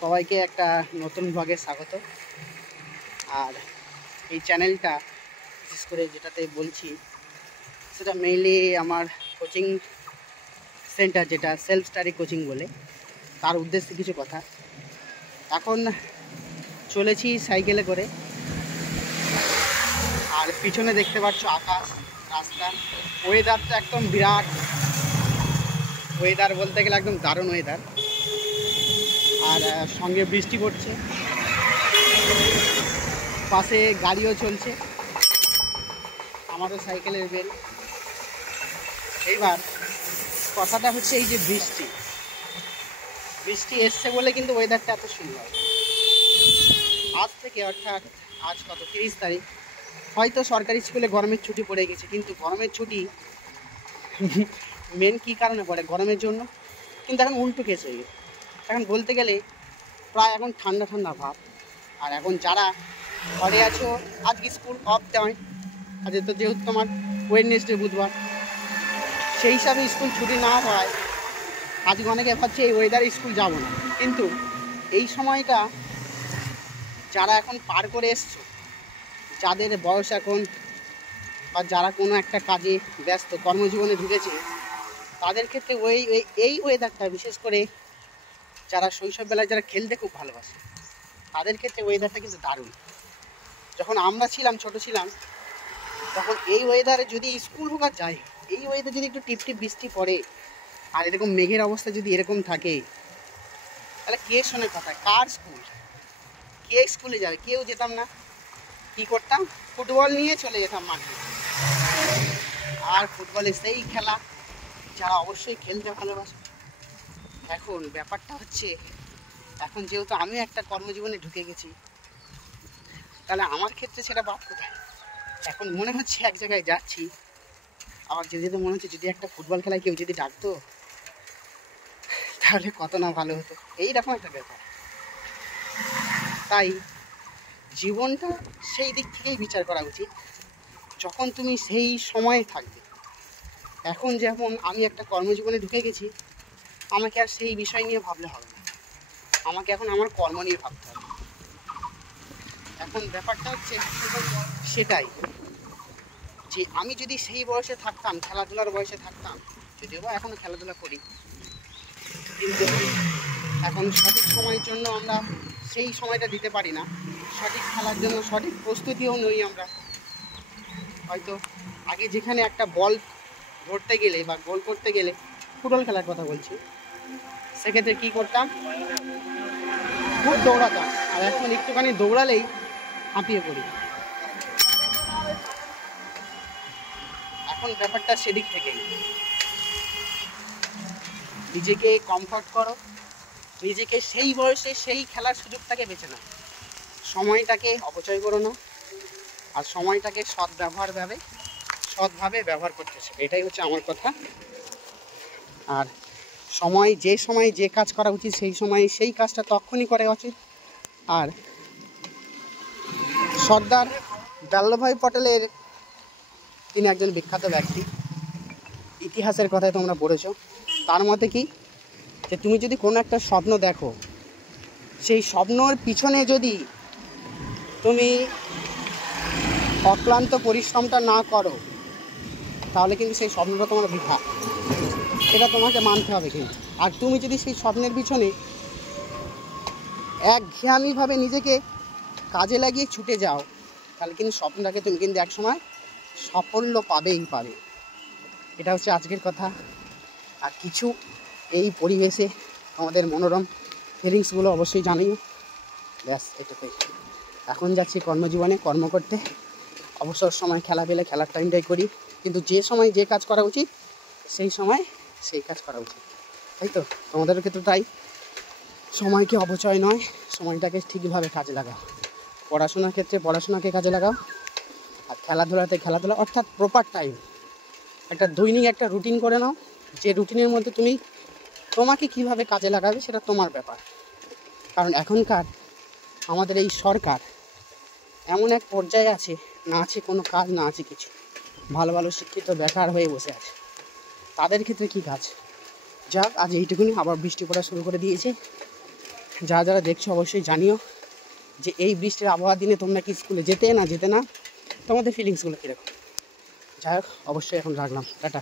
সবাইকে একটা নতুন ব্লগে স্বাগত। আর এই চ্যানেলটা বিশেষ করে যেটাতে বলছি সেটা মেইনলি আমার কোচিং সেন্টার, যেটা সেলফ স্টাডি কোচিং বলে, তার উদ্দেশ্যে কিছু কথা। এখন চলেছি সাইকেলে করে, আর পিছনে দেখতে পাচ্ছ আকাশ, রাস্তা, ওয়েদারটা একদম বিরাট ওয়েদার, বলতে গেলে একদম দারুণ ওয়েদার। আর সঙ্গে বৃষ্টি পড়ছে, পাশে গাড়িও চলছে, আমারও সাইকেলের বেল। এইবার কথাটা হচ্ছে এই যে বৃষ্টি এসছে বলে কিন্তু ওয়েদারটা এত সুন্দর। আজ থেকে, অর্থাৎ আজ কত 30 তারিখ, হয়তো সরকারি স্কুলে গরমের ছুটি পড়ে গেছে, কিন্তু গরমের ছুটি মেন কী কারণে পড়ে? গরমের জন্য। কিন্তু এখন উল্টো কেস হয়ে গেছে, এখন বলতে গেলে প্রায় এখন ঠান্ডা ঠান্ডা ভাব। আর এখন যারা ঘরে আছো, আজকে স্কুল অফ দেয়, আজ তো যেহেতু তোমার ওয়েডনেসডে, বুধবার, সেই হিসাবে স্কুল ছুটি না হয় আজকে অনেকে ভাবছে এই ওয়েদারে স্কুল যাব না। কিন্তু এই সময়টা যারা এখন পার করে এসছো, যাদের বয়স এখন, বা যারা কোনো একটা কাজে ব্যস্ত, কর্মজীবনে ঢুকেছে, তাদের ক্ষেত্রে এই ওয়েদারটা, বিশেষ করে যারা শৈশববেলায় যারা খেলতে খুব ভালোবাসে, তাদের ক্ষেত্রে ওয়েদারটা কিন্তু দারুণ। যখন আমরা ছিলাম, ছোট ছিলাম, তখন এই ওয়েদারে যদি স্কুল হোক আর যাই, এই ওয়েদারে যদি একটু টিপটিপ বৃষ্টি পড়ে আর এরকম মেঘের অবস্থা যদি এরকম থাকে, তাহলে কে শোনে কথা? কার স্কুল? কে স্কুলে যাবে? কেউ যেতাম না। কি করতাম? ফুটবল নিয়ে চলে যেতাম মাঠে, আর ফুটবলে সেই খেলা, যারা অবশ্যই খেলতে ভালোবাসে। এখন ব্যাপারটা হচ্ছে, এখন যেহেতু আমি একটা কর্মজীবনে ঢুকে গেছি, তাহলে আমার ক্ষেত্রে সেটা বাদ কোথায়? এখন মনে হচ্ছে এক জায়গায় যাচ্ছি, আবার যেতে যেতে মনে হচ্ছে যদি একটা ফুটবল খেলায় কেউ যদি ডাকতো তাহলে কত না ভালো হতো। এইরকম একটা ব্যাপার। তাই জীবনটা সেই দিক থেকেই বিচার করা উচিত, যখন তুমি সেই সময়ে থাকবে। এখন যেমন আমি একটা কর্মজীবনে ঢুকে গেছি, আমাকে আর সেই বিষয় নিয়ে ভাবলে হবে না, আমাকে এখন আমার কর্ম নিয়ে ভাবতে হবে। এখন ব্যাপারটা হচ্ছে সেটাই, যে আমি যদি সেই বয়সে থাকতাম, খেলাধুলার বয়সে থাকতাম, যদিও বা এখনও খেলাধুলা করি, কিন্তু এখন সঠিক সময়ের জন্য আমরা সেই সময়টা দিতে পারি না, সঠিক খেলার জন্য সঠিক প্রস্তুতিও নই আমরা। হয়তো আগে যেখানে একটা বল ধরতে গেলে বা গোল করতে গেলে, ফুটবল খেলার কথা বলছি, সেক্ষেত্রে কী করতাম? খুব দৌড়াতাম, আর এখন একটুখানি দৌড়ালেই হাঁপিয়ে পড়ি। এখন ব্যাপারটা সেদিক থেকেই, নিজেকে কমফর্ট করো, নিজেকে সেই বয়সে সেই খেলার সুযোগটাকে বেছে নাও, সময়টাকে অপচয় করো না, আর সময়টাকে সৎভাবে ব্যবহার করতেছে, এটাই হচ্ছে আমার কথা। আর যে সময় যে কাজ করা উচিত, সেই সময় সেই কাজটা তখনই করা উচিত। আর সর্দার বল্লভভাই পটেলের, তিনি একজন বিখ্যাত ব্যক্তি, ইতিহাসের কথায় তোমরা পড়েছ। তার মতে কি, যে তুমি যদি কোনো একটা স্বপ্ন দেখো, সেই স্বপ্নর পিছনে যদি তুমি অক্লান্ত পরিশ্রমটা না করো, তাহলে কিন্তু সেই স্বপ্নটা তোমার বৃথা, এটা তোমাকে মানতে হবে। কিন্তু আর তুমি যদি সেই স্বপ্নের পিছনে একঘেয়ামিভাবে নিজেকে কাজে লাগিয়ে ছুটে যাও, তাহলে কিন্তু স্বপ্নটাকে তুমি কিন্তু একসময় সাফল্য পাবে। এটা হচ্ছে আজকের কথা। আর কিছু এই পরিবেশে আমাদের মনোরম ফিলিংসগুলো অবশ্যই জানিও। ব্যাস, এটাতেই। এখন যাচ্ছি কর্মজীবনে কর্ম করতে, অবসর সময় খেলা পেলে খেলার টাইমটাই করি, কিন্তু যে সময় যে কাজ করা উচিত সেই সময় সেই কাজ করা উচিত, তাই তো? তোমাদের ক্ষেত্রে তাই। সময়কে অপচয় নয়, সময়টাকে ঠিকভাবে কাজে লাগাও। পড়াশোনার ক্ষেত্রে পড়াশোনাকে কাজে লাগাও, আর খেলাধুলাতে খেলাধুলা, অর্থাৎ প্রপার টাইম, একটা দৈনিক একটা রুটিন করে নাও, যে রুটিনের মধ্যে তুমি তোমাকে কিভাবে কাজে লাগাবে সেটা তোমার ব্যাপার। কারণ এখনকার আমাদের এই সরকার এমন এক পর্যায়ে আছে, না আছে কোনো কাজ, না আছে কিছু, ভালো ভালো শিক্ষিত বেকার হয়ে বসে আছে, তাদের ক্ষেত্রে কী কাজ? যাক, আজ এইটুকুনি। আবার বৃষ্টি পড়া শুরু করে দিয়েছে, যারা যারা দেখছো অবশ্যই জানিও যে এই বৃষ্টির আবহাওয়ার দিনে তোমরা কি স্কুলে যেতে না তোমাদের ফিলিংসগুলো কীরকম। যাই হোক, অবশ্যই এখন রাখলাম, টাটা।